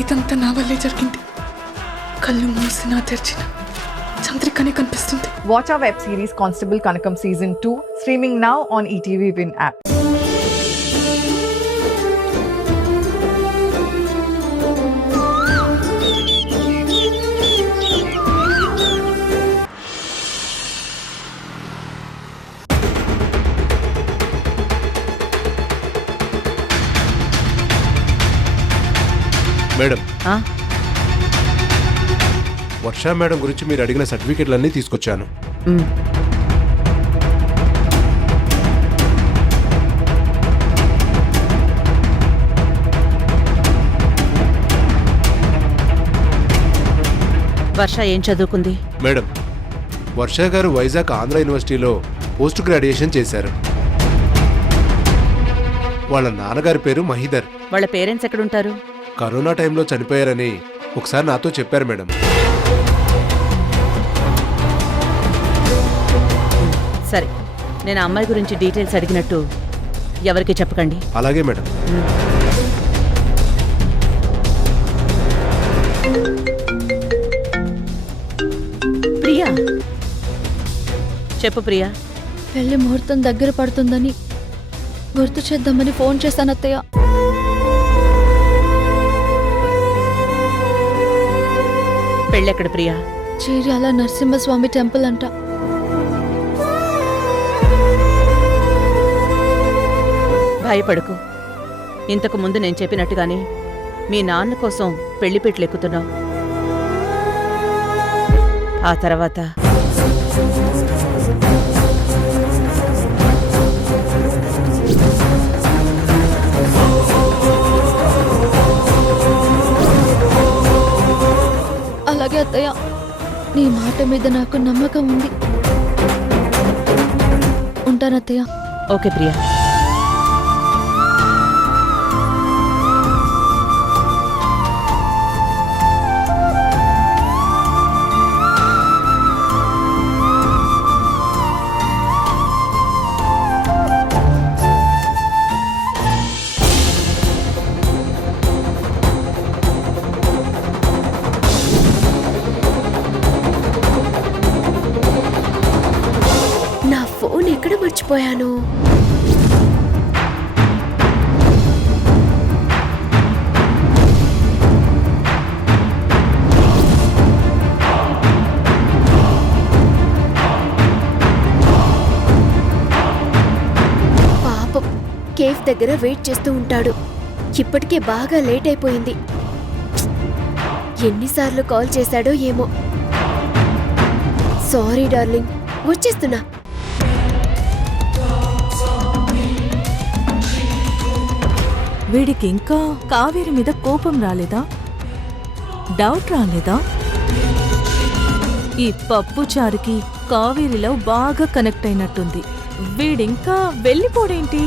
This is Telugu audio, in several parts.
ఇదంతా నా వల్లే జరిగింది. కళ్ళు మూసినా తెరిచిన చంద్రికనే కనిపిస్తుంది. Watch our web series Constable Kanakam Season 2 streaming now on ETV Win app. Madam, Varsha madam గురించి మీరు అడిగిన సర్టిఫికెట్లన్నీ తీసుకొచ్చాను. వర్ష ఏం చదువుకుంది? మేడం, వర్ష గారు వైజాగ్ ఆంధ్ర యూనివర్సిటీలో పోస్ట్ గ్రాడ్యుయేషన్ చేశారు. వాళ్ళ నాన్నగారి పేరు మహిదర్. వాళ్ళ పేరెంట్స్ ఎక్కడుంటారు? కరోనా టైంలో చనిపోయారని ఒకసారి నాతో చెప్పారు మేడం. సరే, నేను ఆ అమ్మాయి గురించి డీటెయిల్స్ అడిగినట్టు ఎవరికి చెప్పకండి. అలాగే మేడం. ప్రియా, చెప్పు ప్రియా. పెళ్లి ముహూర్తం దగ్గర పడుతుందని గుర్తు చేద్దామని ఫోన్ చేశాను అత్తయ్య. పెళ్ళెక్కడ ప్రియా? చీర్యాల నరసింహస్వామి టెంపుల్ అంట. భయపడకు. ఇంతకు ముందు నేను చెప్పినట్టుగానే మీ నాన్న కోసం పెళ్లిపీటలు ఎక్కుతున్నావు. ఆ తర్వాత అలాగే అత్తయ్య, నీ మాట మీద నాకు నమ్మకం ఉంది. ఉంటానత్తయ్య. ఓకే ప్రియా. ఫోన్ ఎక్కడ మర్చిపోయాను? పాపం, కేఫ్ దగ్గర వెయిట్ చేస్తూ ఉంటాడు. ఇప్పటికే బాగా లేట్ అయిపోయింది. ఎన్నిసార్లు కాల్ చేశాడో ఏమో. సారీ డార్లింగ్, వచ్చేస్తున్నా. వీడికి ఇంకా కావేరి మీద కోపం రాలేదా? డౌట్ రాలేదా? ఈ పప్పు చారుకి కావేరిలో బాగా కనెక్ట్ అయినట్టుంది. వీడింకా వెళ్ళిపోడేంటి?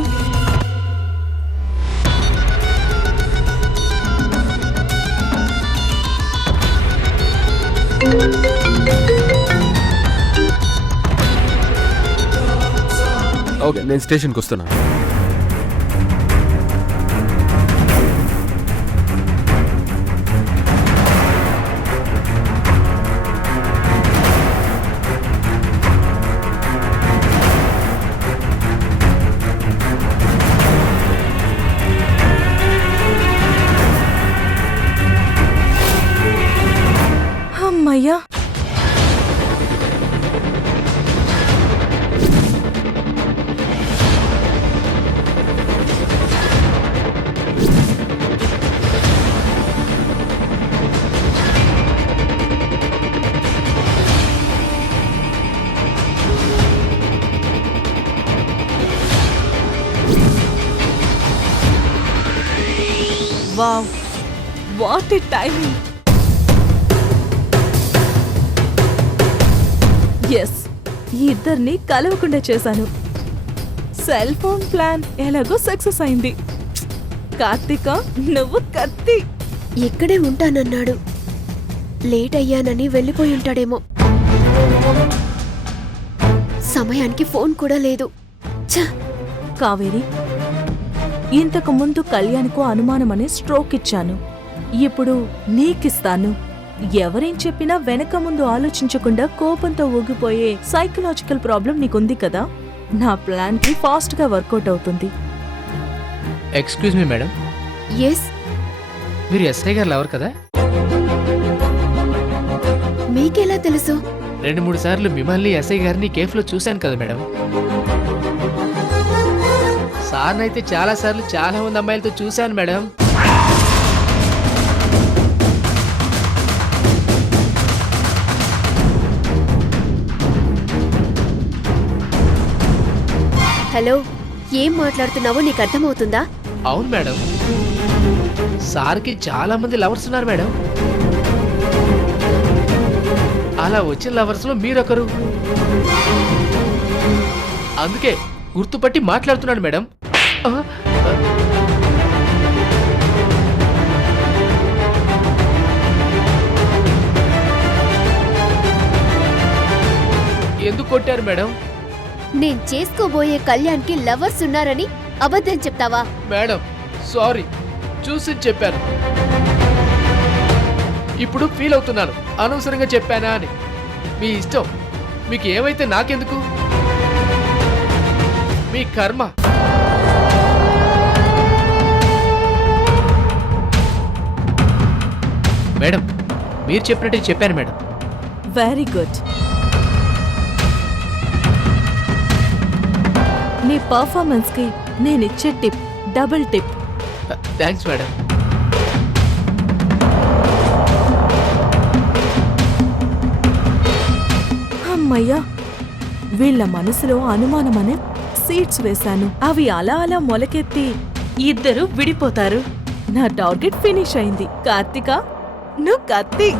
ఓకే, నేను స్టేషన్కి వస్తున్నా. అమ్మయ్యా, wow, what a timing. Yes, ఈ ఇద్దరిని కలవకుండా చేశాను. సెల్ ఫోన్ ప్లాన్ ఎలాగో సక్సెస్ అయింది. కార్తీక, నువ్వు కత్తి. ఇక్కడే ఉంటానన్నాడు. లేట్ అయ్యానని వెళ్ళిపోయి ఉంటాడేమో. సమయానికి ఫోన్ కూడా లేదు. కావేరి, ఇంతకు ముందు కళ్యాణ్కు అనుమానమనే స్ట్రోక్ ఇచ్చాను. ఇప్పుడు నీకిస్తాను. ఎవరేం చెప్పినా వెనక ముందు ఆలోచించకుండా కోపంతో ఊగిపోయే సైకలాజికల్ ప్రాబ్లం నీకుంది కదా. నా ప్లాన్ కి ఫాస్ట్ గా వర్కౌట్ అవుతుంది. ఎక్స్క్యూజ్ మీ మేడం, ఎస్, మీరు ఎస్ఐ గారు లవర్ కదా? మీకెలా తెలుసు? 2-3 సార్లు మిమ్మల్ని ఎస్ఐ గారిని కేఫ్లో చూశాను కదా మేడం. సార్నైతే చాలా సార్లు చాలా మంది అమ్మాయిలతో చూశాను మేడం. హలో, ఏం మాట్లాడుతున్నావో నీకు అర్థమవుతుందా? అవును మేడం, సార్కి చాలా మంది లవర్స్ ఉన్నారు మేడం. అలా వచ్చిన లవర్స్ లో మీరొకరు. అందుకే గుర్తుపట్టి మాట్లాడుతున్నాడు మేడం. ఆ, ఎందుకు కొట్టారు మేడం? నేను చేసుకోబోయే కళ్యాణ్కి లవర్స్ ఉన్నారని అబద్ధం చెప్తావా? మేడం సారీ, చూసి చెప్పాను. ఇప్పుడు ఫీల్ అవుతున్నాను అనవసరంగా చెప్పానా అని. మీ ఇష్టం, మీకు ఏమైతే నాకెందుకు, మీ కర్మ. మేడం మీరు చెప్పినట్టే చెప్పాను మేడం. Very good. నీ పర్ఫార్మెన్స్ కి నేనిచ్చే tip double tip. Thanks madam. అమ్మయ్యా, వీళ్ళ మనసులో అనుమానమనే సీడ్స్ వేశాను. అవి అలా అలా మొలకెత్తి ఇద్దరు విడిపోతారు. నా టార్గెట్ ఫినిష్ అయింది. కార్తిక, నువ్వు కత్తి.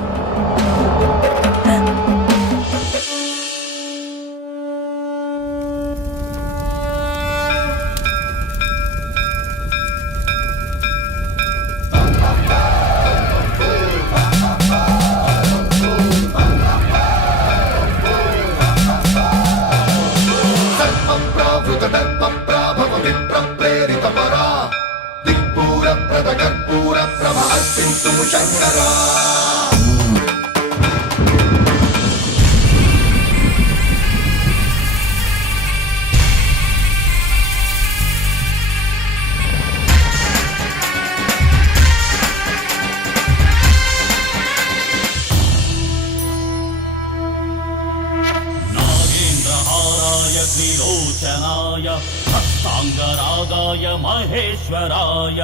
त्रिलोचनाय हस्ताङ्गरागाय महेश्वराय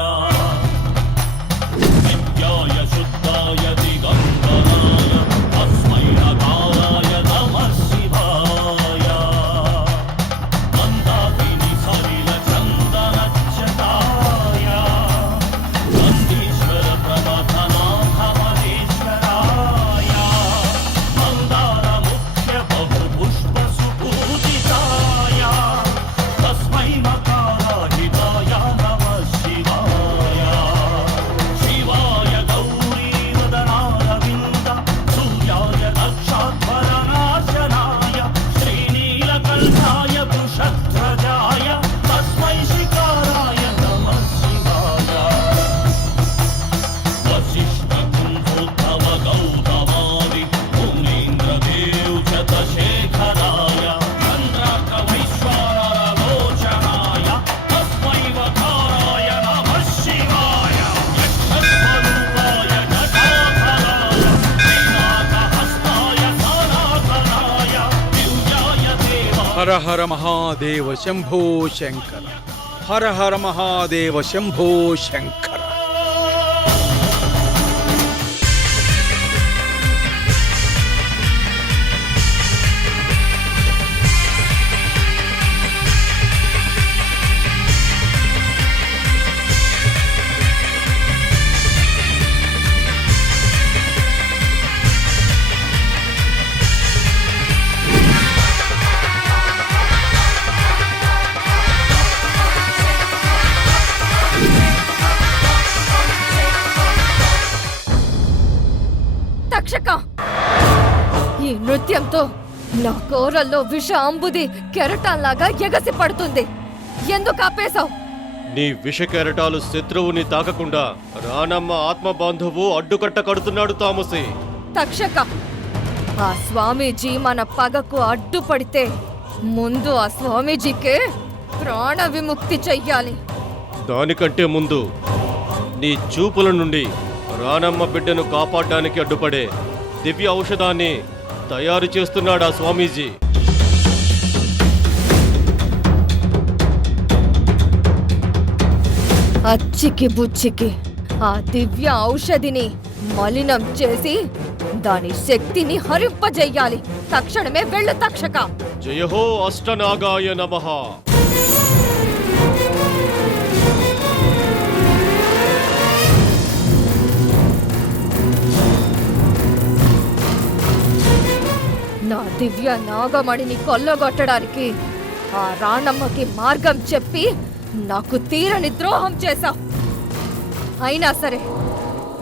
नित्याय शुद्धाय दिगम्बराय तस्मै नकाराय नमः शिवाय मन्दाकिनी सलिलचन्दनच्युताय नन्दीश्वर प्रमथनाथमहेश्वराय मन्दारमुख्य बहुपुष्पसुपूजिताय तस्मै मकाराधिताय नमः शिवाय शिवाय गौरीवदनारविन्द सूर्याय दक्षाध्वरनाशनाय श्रीनीलकण्ठाय वृषध्वजाय तस्मै शिकाराय नमः शिवाय वसिष्ठकुण्ठोद्धव गौतमादि मुनीन्द्रदेव शतशेखराय चन्द्राकवैश्वरगोचराय तस्मै वकाराय नमः शिवाय यक्षस्वरूपाय जटाधराय श्रीनाथहस्ताय सनातनाय दिव्याय देवाय हर हर महादेव शंभो शंकर. हर हर महादेव शंभो शंकर. తక్షక, ఈ నృత్యంతో నా కోరల్లో విష అంబుది కెరటాల్లాగా ఎగసి పడుతుంది. ఎందుకు ఆపేశావు? నీ విషకెరటాలు శత్రువుని తాకకుండా రానమ్మ ఆత్మబాంధవు అడ్డుకట్ట కడుతున్నాడు తామసి. తక్షక, ఆ స్వామీజీ మన పగకు అడ్డుపడితే ముందు ఆ స్వామీజీకే ప్రాణ విముక్తి చెయ్యాలి. దానికంటే ముందు నీ చూపుల నుండి రానమ్మ బిడ్డను కాపాడడానికి అడ్డుపడే దివ్య ఔషధాన్ని తయారు చేస్తున్నాడా స్వామీజీ. అచ్చికి బుచ్చికి ఆ దివ్య ఔషధిని మలినం చేసి దాని శక్తిని హరింపజెయ్యాలి. తక్షణమే వెళ్ళు తక్షక. జయహో అష్టనాగాయ నమః. నా దివ్య నాగమణిని కొల్లగొట్టడానికి ఆ రాణమ్మకి మార్గం చెప్పి నాకు తీరని ద్రోహం చేశావు. అయినా సరే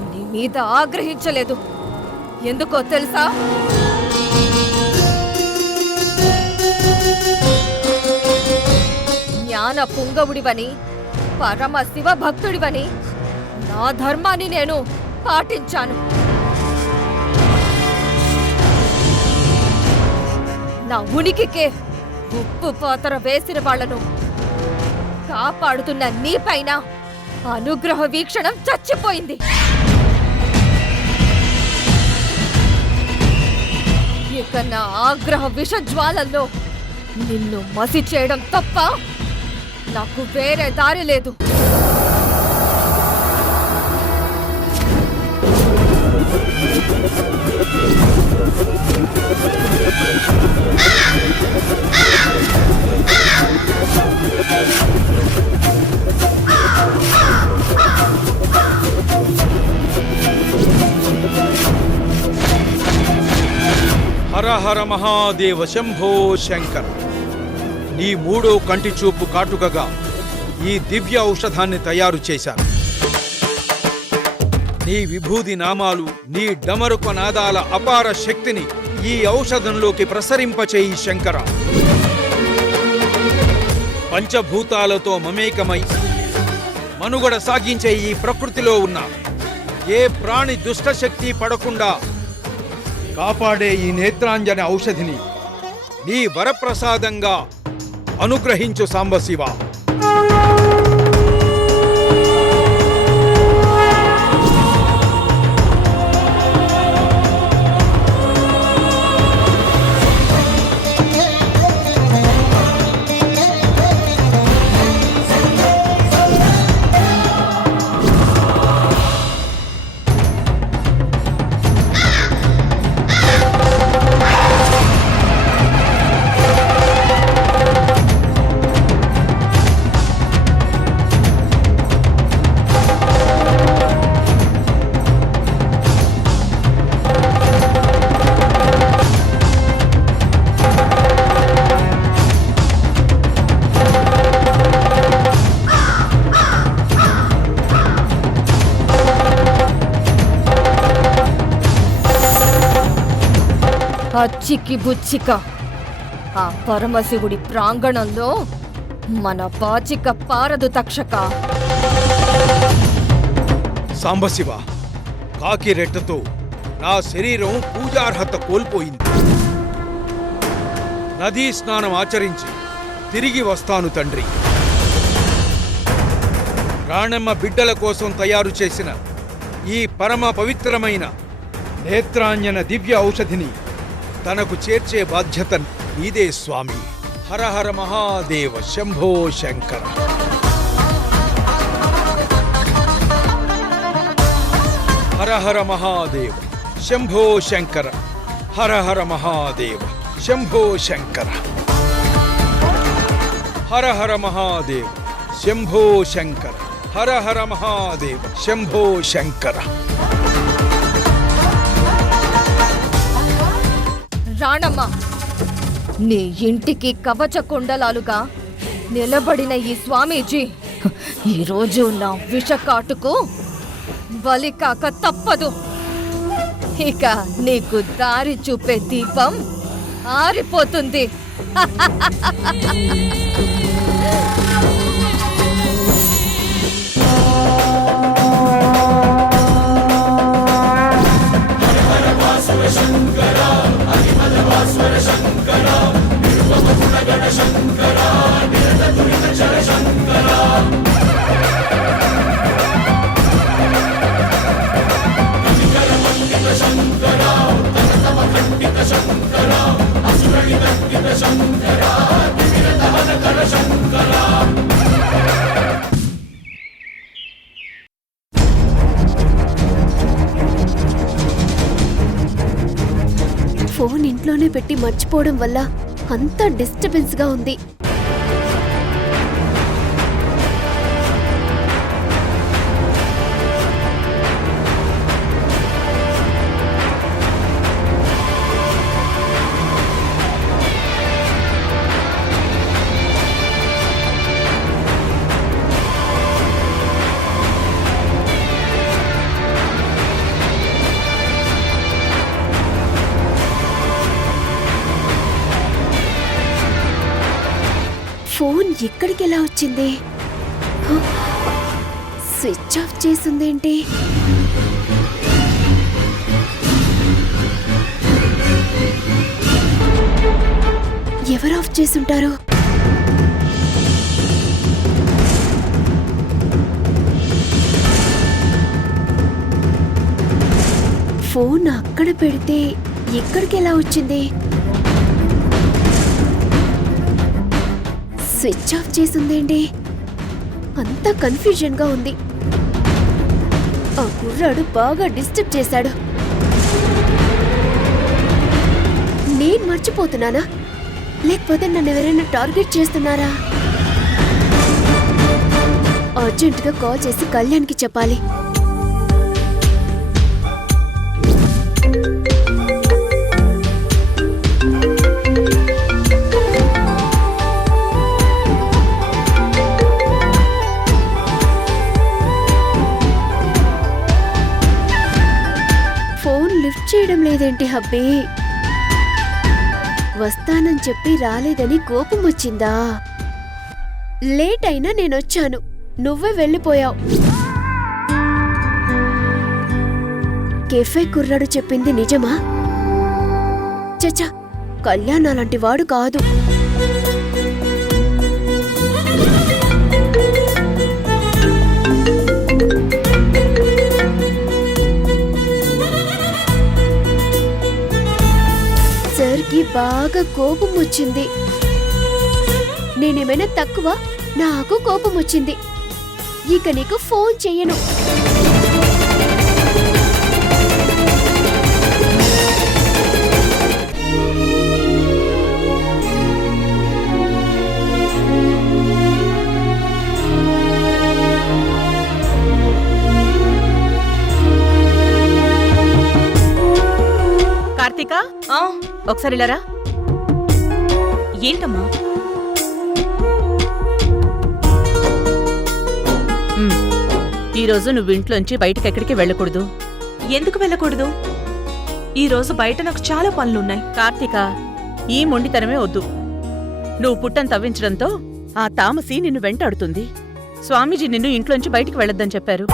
నీ మీద ఆగ్రహించలేదు. ఎందుకో తెలుసా? జ్ఞాన పుంగవుడివని, పరమ శివ భక్తుడివని నా ధర్మాన్ని నేను పాటించాను. నా ఉనికికే ఉప్పు పాతర వేసిన వాళ్లను కాపాడుతున్న నీపైన అనుగ్రహ వీక్షణం చచ్చిపోయింది. ఇక నా ఆగ్రహ విషజ్వాలల్లో నిన్ను మసి చేయడం తప్ప నాకు వేరే దారి లేదు. హర హర మహాదేవ శంభో శంకర. నీ మూడో కంటి చూపు కాటుకగా ఈ దివ్య ఔషధాన్ని తయారు చేశాను. నీ విభూది నామాలు, నీ డమరుక నాదాల అపార శక్తిని ఈ ఔషధంలోకి ప్రసరింపచేయి శంకర. పంచభూతాలతో మమేకమై మనుగడ సాగించే ఈ ప్రకృతిలో ఉన్న ఏ ప్రాణి దుష్టశక్తి పడకుండా కాపాడే ఈ నేత్రాంజన ఔషధిని నీ వరప్రసాదంగా అనుగ్రహించు సాంబశివ. అచ్చికి బుచ్చిక ఆ పరమశివుడి ప్రాంగణంలో మన పాచిక పారదు తక్షక. సాంబశివ, కాకి రెట్టతో నా శరీరం పూజార్హత కోల్పోయింది. నదీ స్నానం ఆచరించి తిరిగి వస్తాను తండ్రి. రాణమ్మ బిడ్డల కోసం తయారు చేసిన ఈ పరమ పవిత్రమైన నేత్రాంజన దివ్య ఔషధిని తనకు చేర్చే బాధ్యత నీదే స్వామి. హర హర మహాదేవ శంభో శంకర. హర హర మహాదేవ శంభో శంకర. హర హర మహాదేవ శంభో శంకర. హర హర మహాదేవ శంభో శంకర. హర హర మహాదేవ శంభో శంకర. రాణమ్మ, నీ ఇంటికి కవచ కుండలాలుగా నిలబడిన ఈ స్వామీజీ ఈరోజు నా విషకాటుకు బలి కాక తప్పదు. ఇక నీకు దారి చూపే దీపం ఆరిపోతుంది. ఫోన్ ఇంట్లోనే పెట్టి మర్చిపోవడం వల్ల అంతా డిస్టర్బెన్స్ గా ఉంది. ఫోన్ ఎక్కడికి ఎలా వచ్చింది? స్విచ్ ఆఫ్ చేసిందేంటి? ఎవరు ఆఫ్ చేసుంటారు? ఫోన్ అక్కడ పెడితే ఎక్కడికి ఎలా వచ్చింది? స్విచ్ ఆఫ్ చేసిందేంటి? అంతా కన్ఫ్యూజన్ గా ఉంది. ఆ కుర్రాడు బాగా డిస్టర్బ్ చేశాడు. నేను మర్చిపోతున్నానా, లేకపోతే నన్ను ఎవరైనా టార్గెట్ చేస్తున్నారా? అర్జెంటుగా కాల్ చేసి కళ్యాణ్కి చెప్పాలి. చేయడం లేదేంటి హబ్బీ? వస్తానని చెప్పి రాలేదని కోపం వచ్చిందా? లేట్ అయినా నేనొచ్చాను, నువ్వే వెళ్ళిపోయావు. కెఫే కుర్రాడు చెప్పింది నిజమా? చచ్చా, కళ్యాణ్ అలాంటి వాడు కాదు. సర్కి బాగా కోపం వచ్చింది. నేనేమైనా తక్కువ? నాకు కోపం వచ్చింది. ఇక నీకు ఫోన్ చెయ్యను. కార్తీక, ఒకసారి ఇలారా. ఏంటమ్మా? ఈరోజు నువ్వు ఇంట్లోంచి బయటకి ఎక్కడికి వెళ్ళకూడదు. ఎందుకు వెళ్ళకూడదు? ఈరోజు బయట నాకు చాలా పనులున్నాయి. కార్తీక, ఈ మొండితనమే వద్దు. నువ్వు పుట్టను తవ్వించడంతో ఆ తామసి నిన్ను వెంటాడుతుంది. స్వామీజీ నిన్ను ఇంట్లోంచి బయటికి వెళ్ళొద్దని చెప్పారు.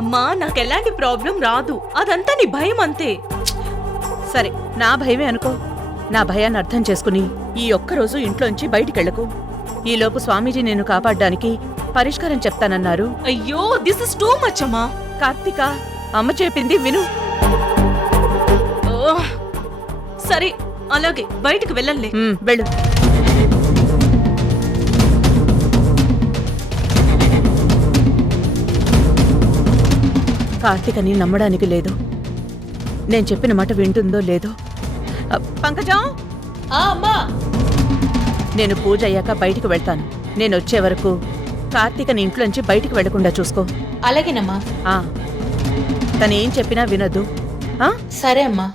అమ్మా, నాకెలాంటి ప్రాబ్లం రాదు. అదంతా నీ భయం అంతే. సరే, నా భయమే అనుకో. నా భయాన్ని అర్థం చేసుకుని ఈ ఒక్కరోజు ఇంట్లోంచి బయటికెళ్లకు. ఈలోపు స్వామీజీ నిన్ను కాపాడ్డానికి పరిష్కారం చెప్తానన్నారు. అయ్యో, దిస్ ఇస్ టూ మచ్ అమ్మా. కార్తీక, అమ్మ చెప్పింది విను. సరే, అలాగే బయటికి వెళ్ళండి. వెళ్ళు. కార్తీకని నమ్మడానికి లేదు. నేను చెప్పిన మాట వింటుందో లేదో. పంకజం, అమ్మా, నేను పూజ అయ్యాక బయటికి వెళ్తాను. నేను వచ్చే వరకు కార్తీకని ఇంట్లోంచి బయటికి వెళ్లకుండా చూసుకో. అలాగేనమ్మా. తనేం చెప్పినా వినొద్దు. సరే అమ్మా.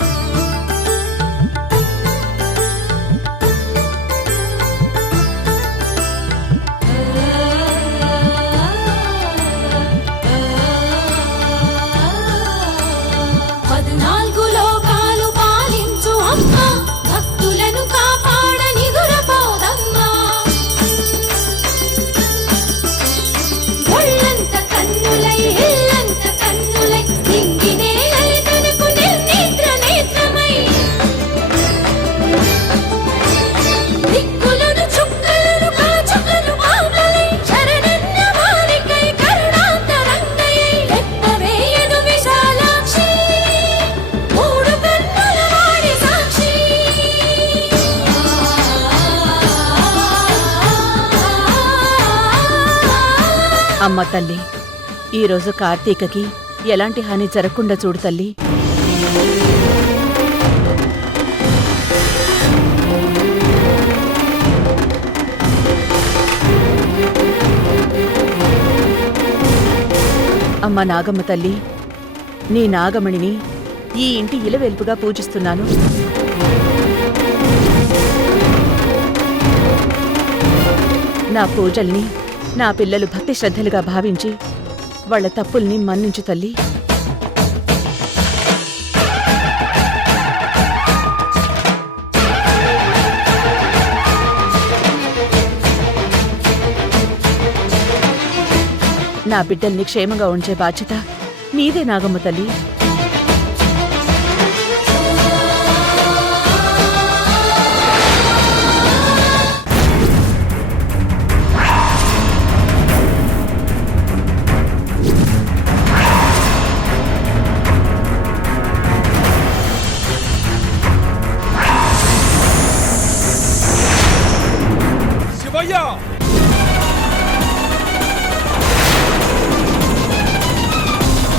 అమ్మ తల్లి, ఈరోజు కార్తీకకి ఎలాంటి హాని జరగకుండా చూడు తల్లి. అమ్మ నాగమ్మ తల్లి, నీ నాగమణిని ఈ ఇంటి ఇలవెల్పుగా పూజిస్తున్నాను. నా పూజల్ని నా పిల్లలు భక్తి శ్రద్ధలుగా భావించి వాళ్ళ తప్పుల్ని మన్నించు తల్లి. నా బిడ్డల్ని క్షేమంగా ఉంచే బాధ్యత నీదే నాగమ్మ తల్లి.